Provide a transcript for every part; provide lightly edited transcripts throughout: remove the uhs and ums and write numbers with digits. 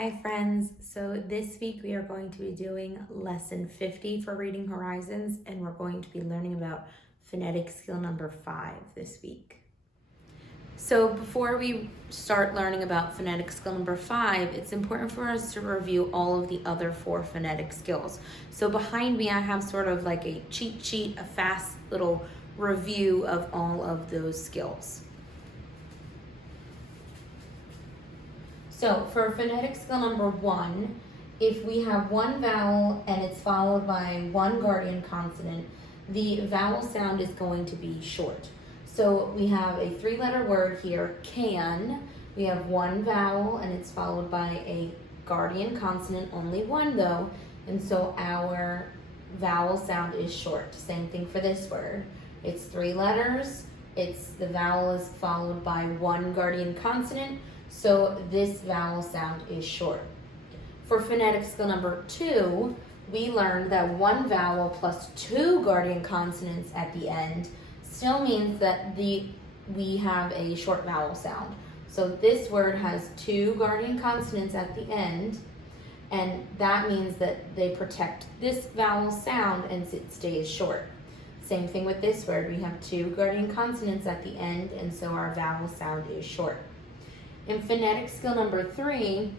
Hi friends, so this week we are going to be doing lesson 50 for Reading Horizons, and we're going to be learning about phonetic skill number 5 this week. So before we start learning about phonetic skill number 5, it's important for us to review all of the other 4 phonetic skills. So behind me I have sort of like a cheat sheet, a fast little review of all of those skills. So for phonetic skill number 1, if we have one vowel and it's followed by one guardian consonant, the vowel sound is going to be short. So we have a 3-letter word here, can. We have one vowel and it's followed by a guardian consonant, only one though, and so our vowel sound is short. Same thing for this word. It's 3 letters, the vowel is followed by one guardian consonant, so this vowel sound is short. For phonetic skill number 2, we learned that one vowel plus 2 guardian consonants at the end still means that we have a short vowel sound. So this word has 2 guardian consonants at the end, and that means that they protect this vowel sound and it stays short. Same thing with this word. We have 2 guardian consonants at the end, and so our vowel sound is short. In phonetic skill number 3,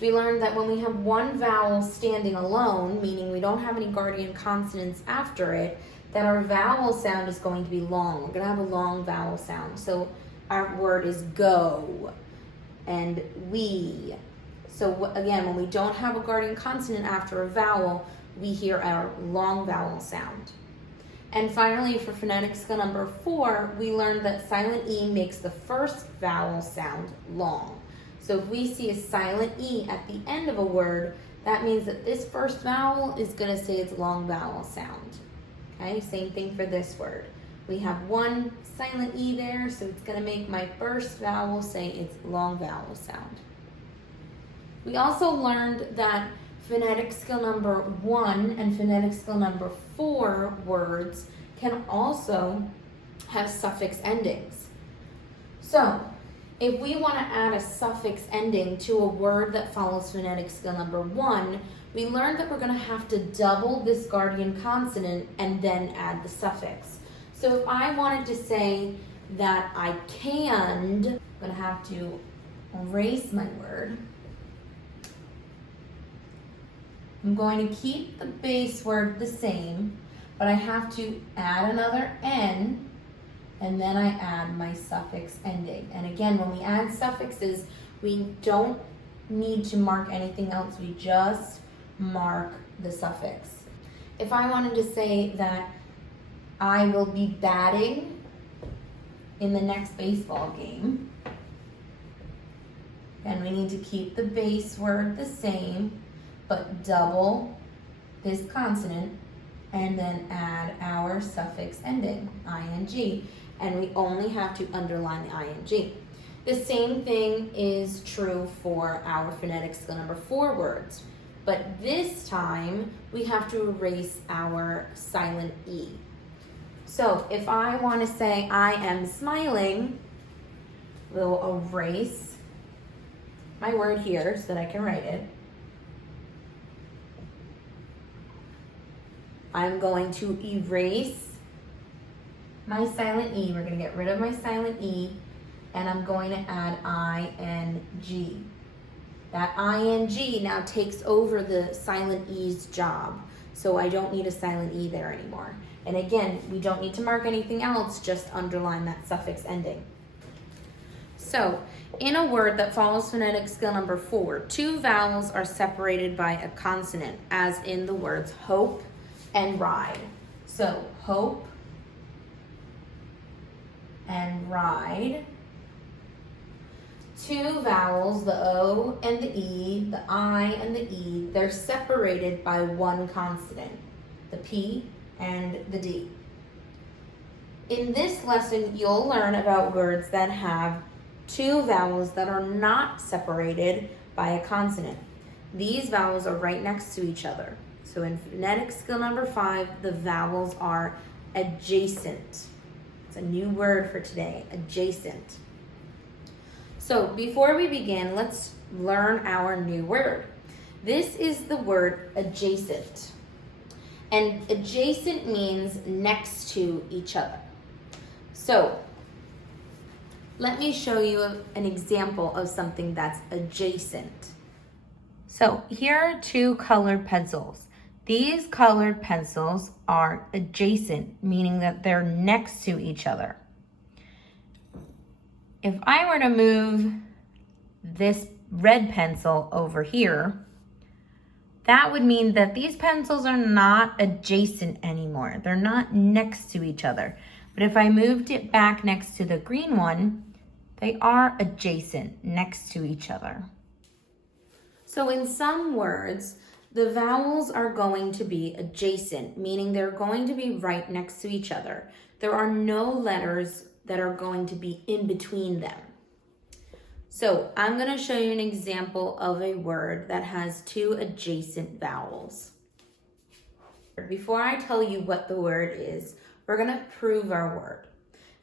we learned that when we have one vowel standing alone, meaning we don't have any guardian consonants after it, that our vowel sound is going to be long. We're going to have a long vowel sound. So our word is go and we. So again, when we don't have a guardian consonant after a vowel, we hear our long vowel sound. And finally, for phonetic skill number 4, we learned that silent E makes the first vowel sound long. So if we see a silent E at the end of a word, that means that this first vowel is going to say its long vowel sound. Okay, same thing for this word. We have one silent E there, so it's going to make my first vowel say its long vowel sound. We also learned that phonetic skill number 1 and phonetic skill number 4 words can also have suffix endings. So if we want to add a suffix ending to a word that follows phonetic skill number 1, we learned that we're going to have to double this guardian consonant and then add the suffix. So if I wanted to say that I canned, I'm going to have to erase my word. I'm going to keep the base word the same, but I have to add another N, and then I add my suffix ending. And again, when we add suffixes, we don't need to mark anything else. We just mark the suffix. If I wanted to say that I will be batting in the next baseball game, then we need to keep the base word the same, but double this consonant and then add our suffix ending, ing, and we only have to underline the ing. The same thing is true for our phonetic skill number 4 words, but this time we have to erase our silent E. So if I want to say I am smiling, we'll erase my word here so that I can write it. I'm going to erase my silent E. We're going to get rid of my silent E, and I'm going to add ing. That ing now takes over the silent E's job, so I don't need a silent E there anymore. And again, we don't need to mark anything else, just underline that suffix ending. So, in a word that follows phonetic skill number 4, 2 vowels are separated by a consonant, as in the words hope and ride. So hope and ride. 2 vowels, the O and the E, the I and the E, they're separated by one consonant, the P and the D. In this lesson, you'll learn about words that have 2 vowels that are not separated by a consonant. These vowels are right next to each other. So in phonetic skill number 5, the vowels are adjacent. It's a new word for today, adjacent. So before we begin, let's learn our new word. This is the word adjacent. And adjacent means next to each other. So let me show you an example of something that's adjacent. So here are two colored pencils. These colored pencils are adjacent, meaning that they're next to each other. If I were to move this red pencil over here, that would mean that these pencils are not adjacent anymore. They're not next to each other. But if I moved it back next to the green one, they are adjacent, next to each other. So in some words, the vowels are going to be adjacent, meaning they're going to be right next to each other. There are no letters that are going to be in between them. So I'm going to show you an example of a word that has two adjacent vowels. Before I tell you what the word is, we're going to prove our word.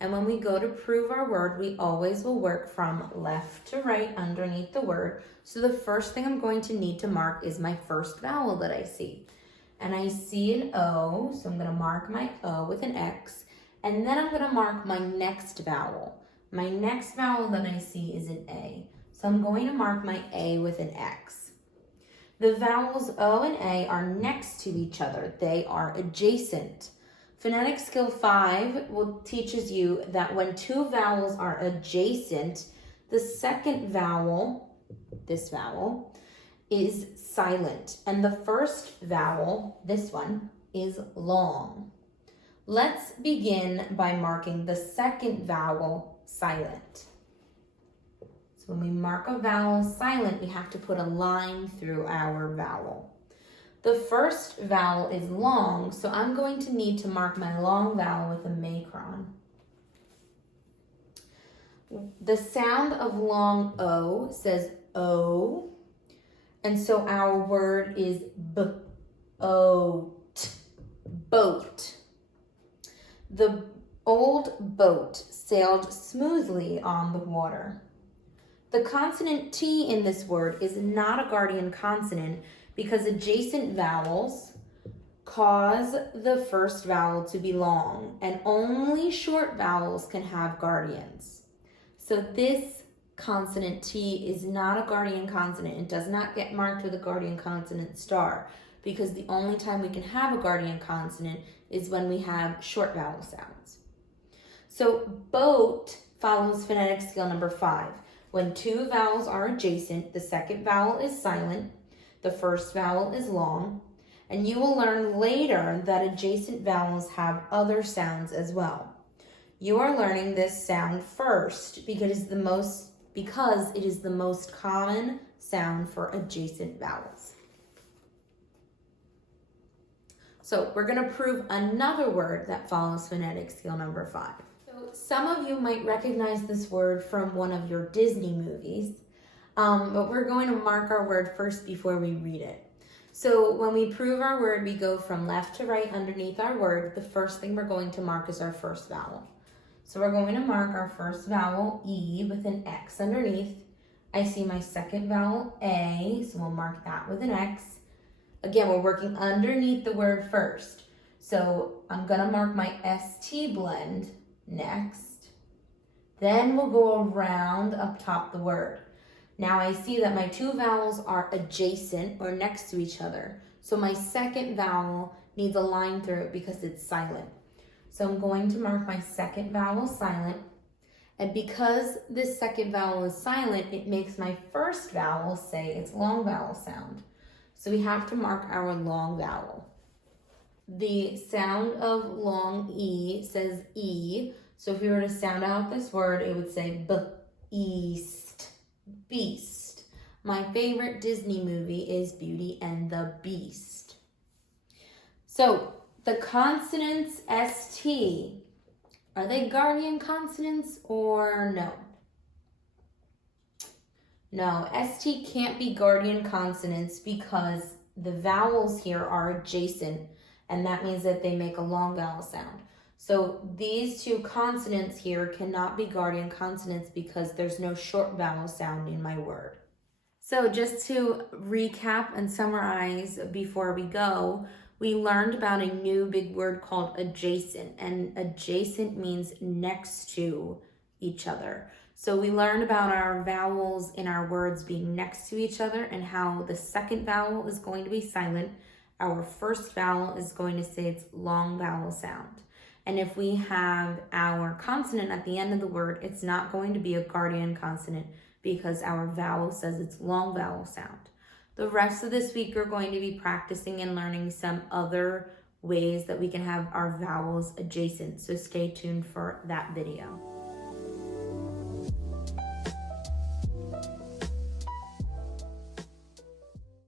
And when we go to prove our word, we always will work from left to right underneath the word. So the first thing I'm going to need to mark is my first vowel that I see. And I see an O, so I'm going to mark my O with an X. And then I'm going to mark my next vowel. My next vowel that I see is an A. So I'm going to mark my A with an X. The vowels O and A are next to each other. They are adjacent. Phonetic Skill 5 teaches you that when two vowels are adjacent, the second vowel, this vowel, is silent. And the first vowel, this one, is long. Let's begin by marking the second vowel silent. So when we mark a vowel silent, we have to put a line through our vowel. The first vowel is long, so I'm going to need to mark my long vowel with a macron. The sound of long O says O, and so our word is b-o-t, boat. The old boat sailed smoothly on the water. The consonant T in this word is not a guardian consonant because adjacent vowels cause the first vowel to be long, and only short vowels can have guardians. So this consonant T is not a guardian consonant. It does not get marked with a guardian consonant star because the only time we can have a guardian consonant is when we have short vowel sounds. So boat follows phonetic skill number 5. When two vowels are adjacent, the second vowel is silent, the first vowel is long, and you will learn later that adjacent vowels have other sounds as well. You are learning this sound first because it is the most common sound for adjacent vowels. So we're going to prove another word that follows phonetic skill number 5. So some of you might recognize this word from one of your Disney movies. But we're going to mark our word first before we read it. So when we prove our word, we go from left to right underneath our word. The first thing we're going to mark is our first vowel. So we're going to mark our first vowel, E, with an X underneath. I see my second vowel, A, so we'll mark that with an X. Again, we're working underneath the word first. So I'm going to mark my ST blend next. Then we'll go around up top the word. Now I see that my two vowels are adjacent or next to each other. So my second vowel needs a line through it because it's silent. So I'm going to mark my second vowel silent. And because this second vowel is silent, it makes my first vowel say its long vowel sound. So we have to mark our long vowel. The sound of long E says E. So if we were to sound out this word, it would say b-east. Beast. My favorite Disney movie is Beauty and the Beast. So the consonants ST, are they guardian consonants or no? No, ST can't be guardian consonants because the vowels here are adjacent, and that means that they make a long vowel sound. So these two consonants here cannot be guardian consonants because there's no short vowel sound in my word. So just to recap and summarize before we go, we learned about a new big word called adjacent, and adjacent means next to each other. So we learned about our vowels in our words being next to each other and how the second vowel is going to be silent. Our first vowel is going to say its long vowel sound. And if we have our consonant at the end of the word, it's not going to be a guardian consonant because our vowel says its long vowel sound. The rest of this week, we're going to be practicing and learning some other ways that we can have our vowels adjacent. So stay tuned for that video.